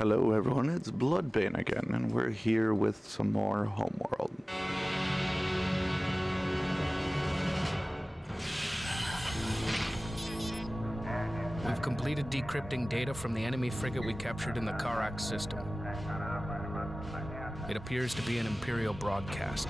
Hello everyone, it's Bloodbane again, and we're here with some more Homeworld. We've completed decrypting data from the enemy frigate we captured in the Karak system. It appears to be an Imperial broadcast.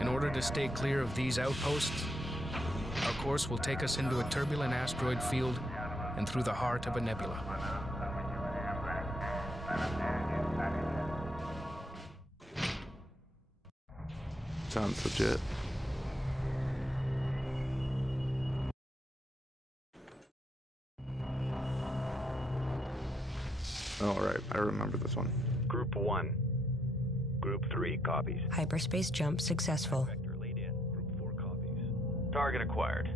In order to stay clear of these outposts, our course will take us into a turbulent asteroid field and through the heart of a nebula. Sounds legit. Alright, I remember this one. Group 1. Group 3 copies. Hyperspace jump successful. Vector laid in. Group 4 copies. Target acquired.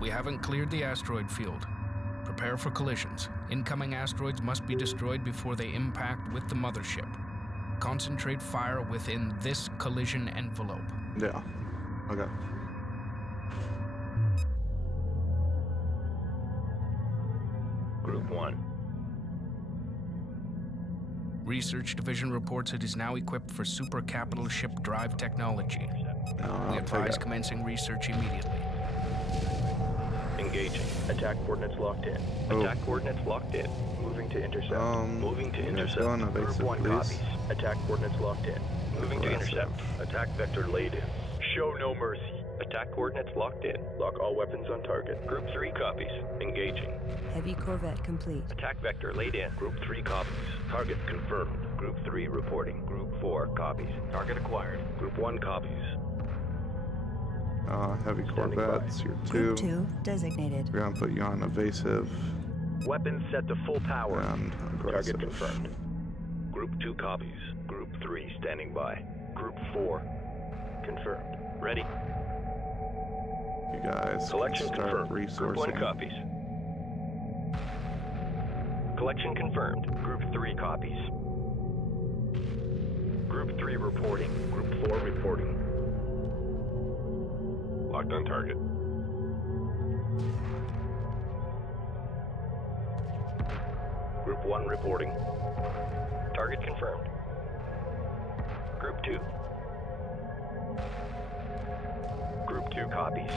We haven't cleared the asteroid field. Prepare for collisions. Incoming asteroids must be destroyed before they impact with the mothership. Concentrate fire within this collision envelope. Yeah. Okay. Group 1. Research Division reports it is now equipped for super capital ship drive technology. We advise commencing research immediately. Engaging. Attack coordinates locked in. Attack coordinates locked in. Moving to intercept. Moving to intercept. Group 1 copies. Attack coordinates locked in. Moving to intercept. Attack vector laid in. Show no mercy. Attack coordinates locked in. Lock all weapons on target. Group 3 copies. Engaging. Heavy corvette complete. Attack vector laid in. Group 3 copies. Target confirmed. Group 3 reporting. Group 4 copies. Target acquired. Group 1 copies. Heavy corvettes, you're 2. Group 2 designated. We're gonna put you on evasive Weapons set to full power. and aggressive. Target confirmed. Group 2 copies. Group 3 standing by. Group 4 confirmed. Ready. You guys Collection can start confirmed. resourcing. Group 1 copies. Collection confirmed. Group 3 copies. Group 3 reporting. Group 4 reporting. Locked on target. Group 1 reporting. Target confirmed. Group 2. Group 2 copies.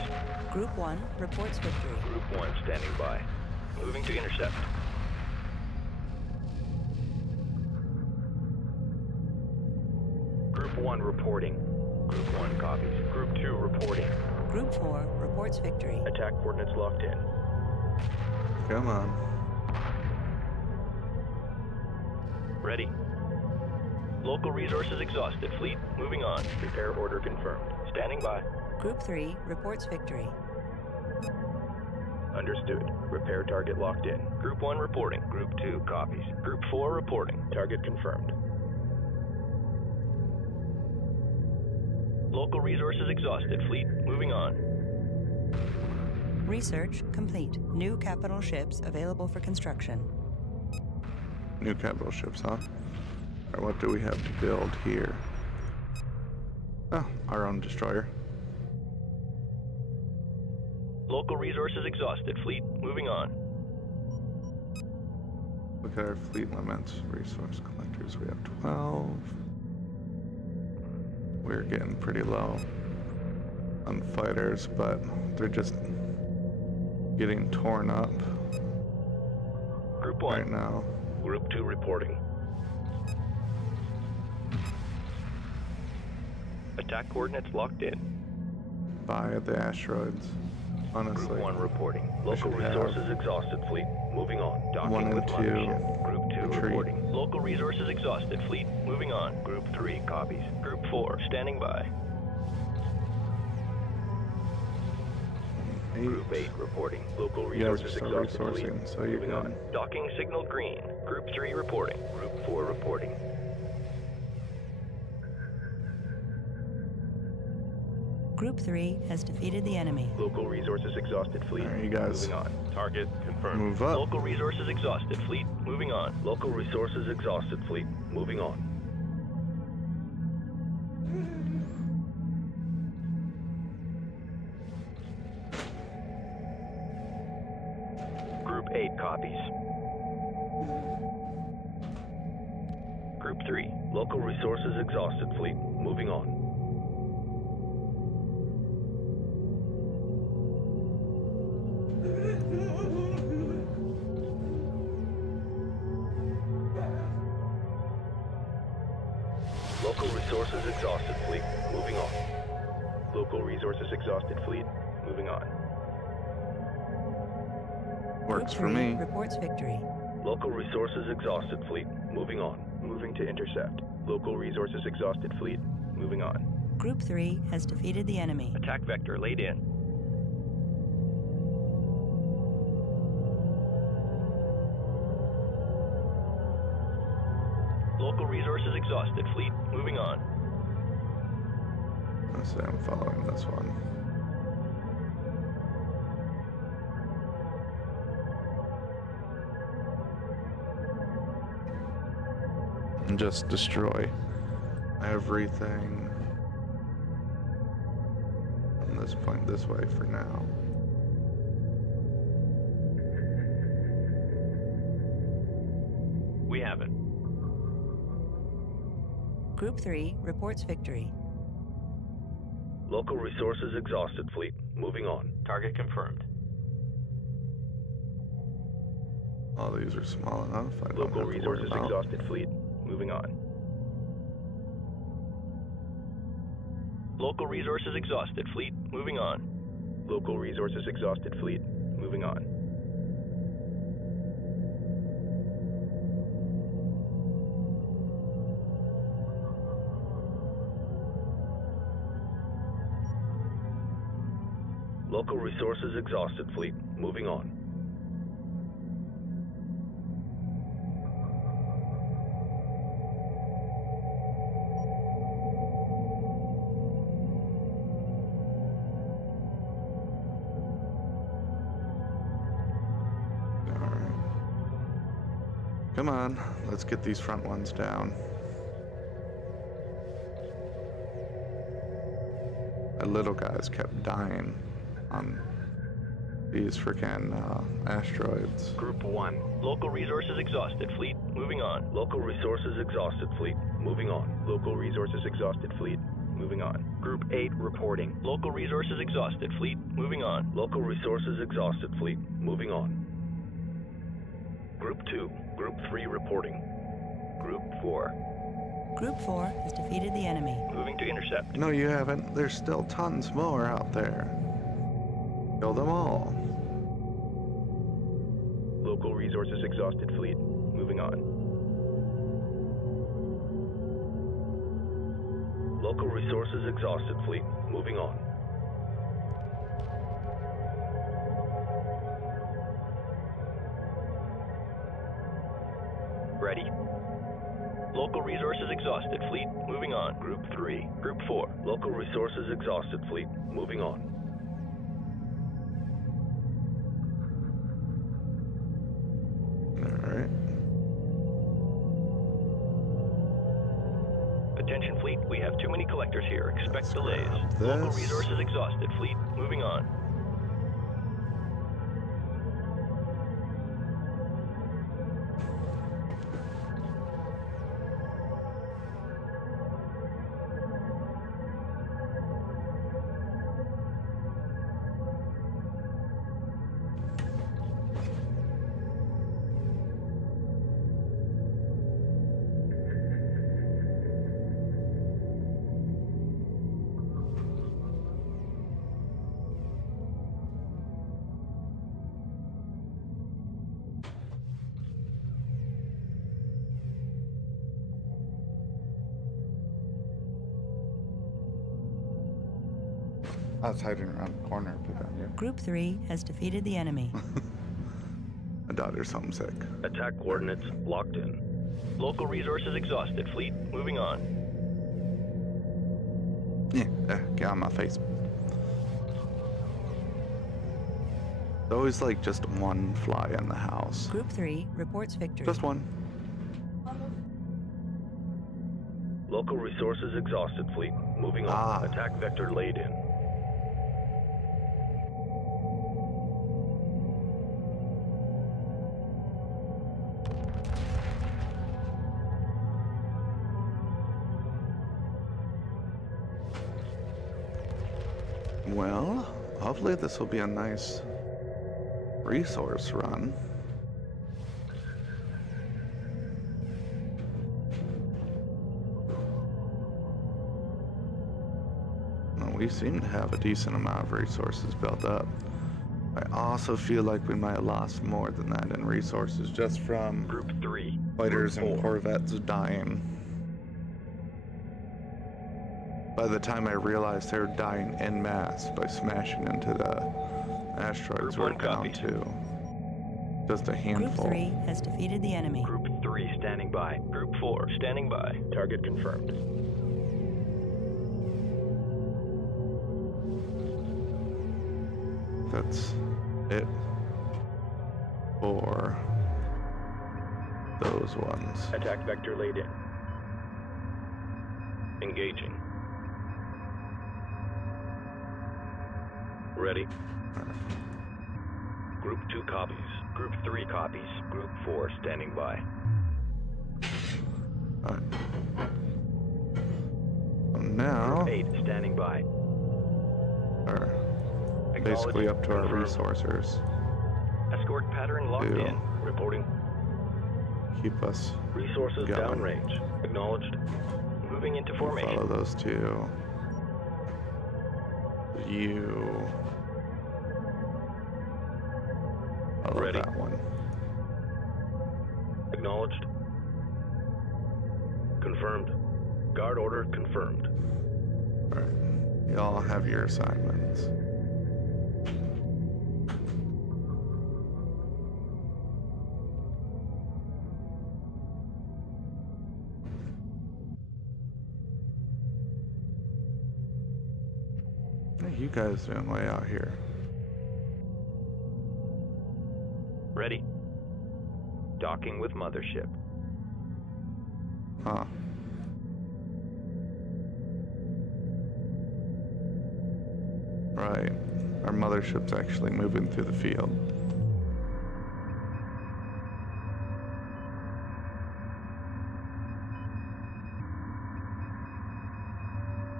Group 1 reports victory. Group 1 standing by. Moving to intercept. Group 1 reporting. Group 1 copies. Group 2 reporting. Group 4 reports victory. Attack coordinates locked in. Come on. Ready. Local resources exhausted. Fleet moving on. Repair order confirmed. Standing by. Group 3 reports victory. Understood. Repair target locked in. Group 1 reporting. Group 2 copies. Group 4 reporting. Target confirmed. Local resources exhausted. Fleet moving on. Research complete. New capital ships available for construction. New capital ships, huh? Alright, what do we have to build here? Oh, our own destroyer. Local resources exhausted. Fleet moving on. Look at our fleet limits. Resource collectors, we have 12. We're getting pretty low on fighters, but they're just getting torn up Group 1. right now. Group 2 reporting. Attack coordinates locked in. By the asteroids, honestly. Group 1 reporting. Local resources exhausted. Fleet moving on. Docking 1 with and 2 Mothership. Group 2 retreat. reporting. Local resources exhausted. Fleet moving on. Group 3 copies. Group 4 standing by. Group 8 reporting. Local You guys are resources still exhausted. Fleet resourcing, so you're moving on. good. Docking signal green. Group 3 reporting. Group 4 reporting. Group 3 has defeated the enemy. Local resources exhausted, fleet. Alright, you guys. Moving on. Target confirmed. Move up. Local resources exhausted, fleet. Moving on. Local resources exhausted, fleet. Moving on. Group 8 copies. Group 3, local resources exhausted, fleet. Moving on. Local resources exhausted, fleet. Moving on. Local resources exhausted, fleet. Moving on. Works Group for 3 me. reports victory. Local resources exhausted, fleet. Moving on. Moving to intercept. Local resources exhausted, fleet. Moving on. Group 3 has defeated the enemy. Attack vector laid in. Local resources exhausted, fleet. Moving on. Let's say I'm following this one. And just destroy everything from this point this way for now. We have it. Group 3 reports victory. Local resources exhausted, fleet. Moving on. Target confirmed. All these are small enough. I don't Local have to worry resources about. exhausted, fleet. Moving on. Local resources exhausted, fleet. Moving on. Local resources exhausted, fleet. Moving on. Local resources exhausted, fleet. Moving on. Alright. Come on, let's get these front ones down. The little guys kept dying on these freaking asteroids. Group 1. Local resources exhausted, fleet. Moving on. Local resources exhausted, fleet. Moving on. Local resources exhausted, fleet. Moving on. Group 8 reporting. Local resources exhausted, fleet. Moving on. Local resources exhausted, fleet. Moving on. Group 2. Group 3 reporting. Group 4. Group 4 has defeated the enemy. Moving to intercept. No, you haven't. There's still tons more out there. Kill them all. Local resources exhausted, fleet. Moving on. Local resources exhausted, fleet. Moving on. Ready. Local resources exhausted, fleet. Moving on. Group 3. Group 4. Local resources exhausted, fleet. Moving on. Alright. Attention, fleet. We have too many collectors here. Expect Let's delays. grab Local this. resources exhausted, fleet. Moving on. I was hiding around the corner, but then you. Group 3 has defeated the enemy. My daughter's homesick. Attack coordinates locked in. Local resources exhausted, fleet. Moving on. Yeah, get on my face. always like just one fly in the house. Group 3 reports victory. Just one. Local resources exhausted, fleet. Moving on. Attack vector laid in. Well, hopefully this will be a nice resource run. Well, we seem to have a decent amount of resources built up. I also feel like we might have lost more than that in resources just from Group 3 fighters and corvettes dying. By the time I realized they were dying en masse by smashing into the asteroids we're down to just a handful. Group 3 has defeated the enemy. Group 3 standing by. Group 4 standing by. Target confirmed. That's it for those ones. Attack vector laid in. Engaging. Ready. Group 2 copies. Group 3 copies. Group 4 standing by. Alright. So now Group 8 standing by. we're basically up to our resources. Escort pattern locked in. Reporting. Keep us Resources going. downrange. Acknowledged. Moving into formation. Follow those two. You. Follow Ready. that one. Acknowledged. Confirmed. Guard order confirmed. Alright. Y'all have your assignments. What are you guys doing way out here? Ready. Docking with Mothership. Huh. Right. Our mothership's actually moving through the field.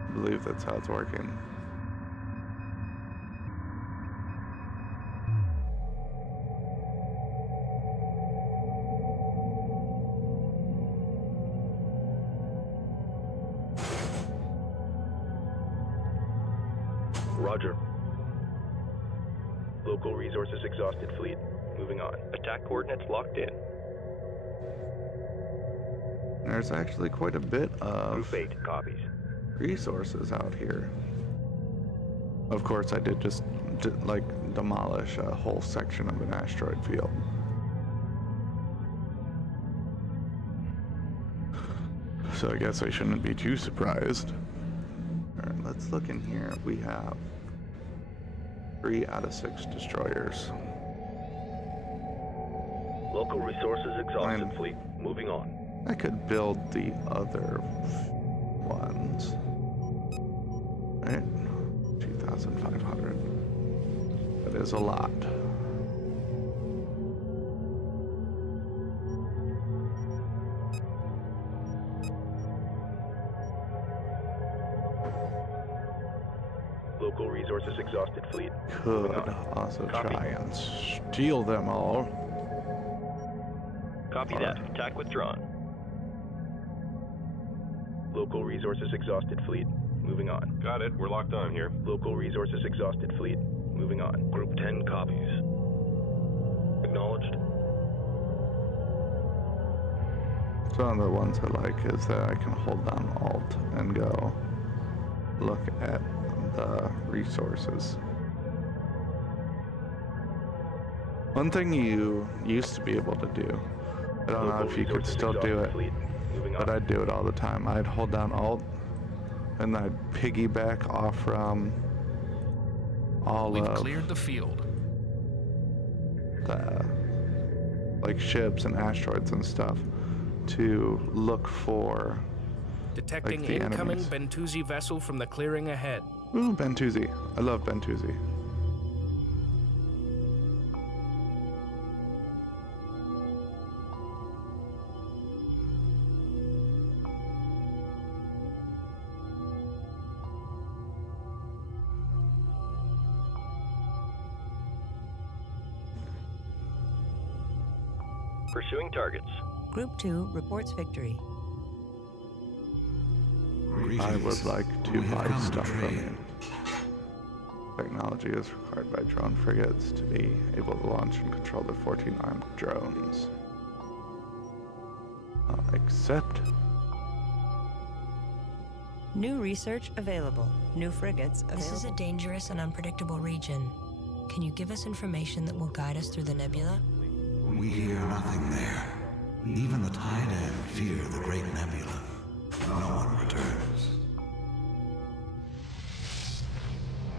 I believe that's how it's working. Roger. Local resources exhausted, fleet. Moving on. Attack coordinates locked in. There's actually quite a bit of Group 8 copies. resources out here. Of course, I did just like demolish a whole section of an asteroid field. So I guess I shouldn't be too surprised. All right, let's look in here. We have 3 out of 6 destroyers. Local resources exhausted, fleet. Moving on. I could build the other ones. Right? 2,500. That is a lot. Local resources exhausted, fleet. Could also try and steal them all. Copy that. Attack withdrawn. Local resources exhausted, fleet. Moving on. Got it. We're locked on here. Local resources exhausted, fleet. Moving on. Group 10 copies. Acknowledged. So one of the ones I like is that I can hold down Alt and go look at the resources. One thing you used to be able to do, I don't know if you could still do it, but I'd do it all the time. I'd hold down Alt and I'd piggyback off from all We've of cleared the field. like ships and asteroids and stuff to look for Detecting like the incoming enemies. Bentusi vessel from the clearing ahead. Ooh, Bentusi. I love Bentusi. Pursuing targets. Group 2 reports victory. I would like to buy stuff from you. Technology is required by drone frigates to be able to launch and control the 14 armed drones. Accept. New research available. New frigates available. This is a dangerous and unpredictable region. Can you give us information that will guide us through the nebula? We hear nothing there. Even the Taiidan fear the great nebula. No one returns.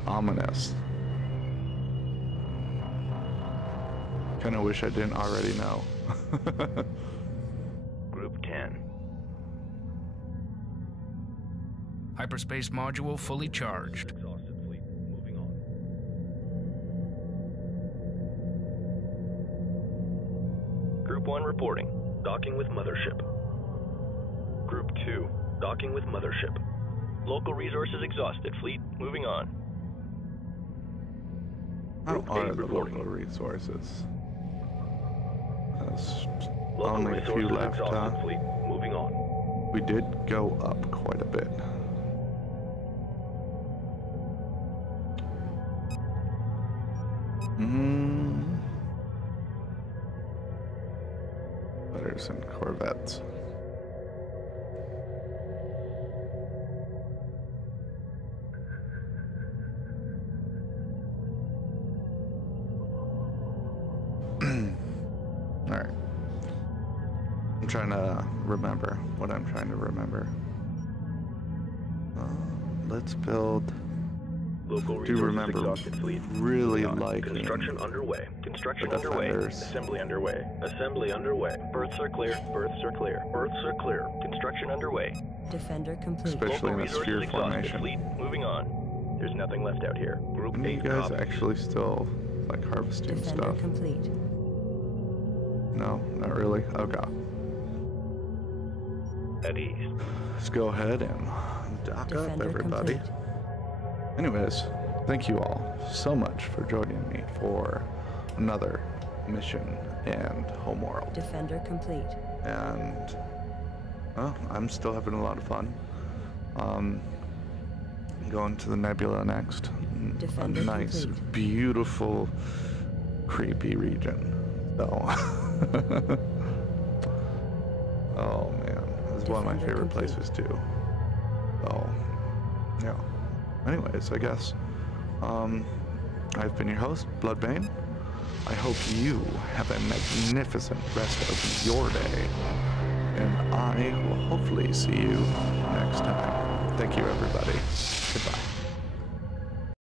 Ominous. Kinda wish I didn't already know. Group 10. Hyperspace module fully charged. Exhausted fleet. Moving on. Group 1 reporting. Docking with Mothership. Group 2. Docking with Mothership. Local resources exhausted. Fleet. Moving on. How Group are 8 the reporting. local resources? There's Local only a few resources left, exhausted. Fleet. Moving on. We did go up quite a bit. Letters and corvettes. Alright. I'm trying to remember what I'm trying to remember. Let's build. Local Do resources remember exhausted. Fleet. really Moving on. liking Construction underway. Construction the underway. defenders. Assembly underway. Assembly underway. Berths are clear. Berths are clear. Berths are clear. Construction underway. Defender complete. Especially in a Local sphere resources exhausted. formation. Fleet. Moving on. There's nothing left out here. Group And you 8 guys copies. actually still like harvesting Defender stuff? complete. No, not really. Okay. At ease. Let's go ahead and dock up, Defender everybody. complete. Anyways, thank you all so much for joining me for another mission in Homeworld. Defender complete. And well, I'm still having a lot of fun. Going to the nebula next. Defender a nice, complete. beautiful, creepy region. So, oh man, this is one of my Defender favorite complete. places too. So, yeah. Anyways, I guess I've been your host, Bloodbane. I hope you have a magnificent rest of your day, and I will hopefully see you next time. Thank you, everybody. Goodbye.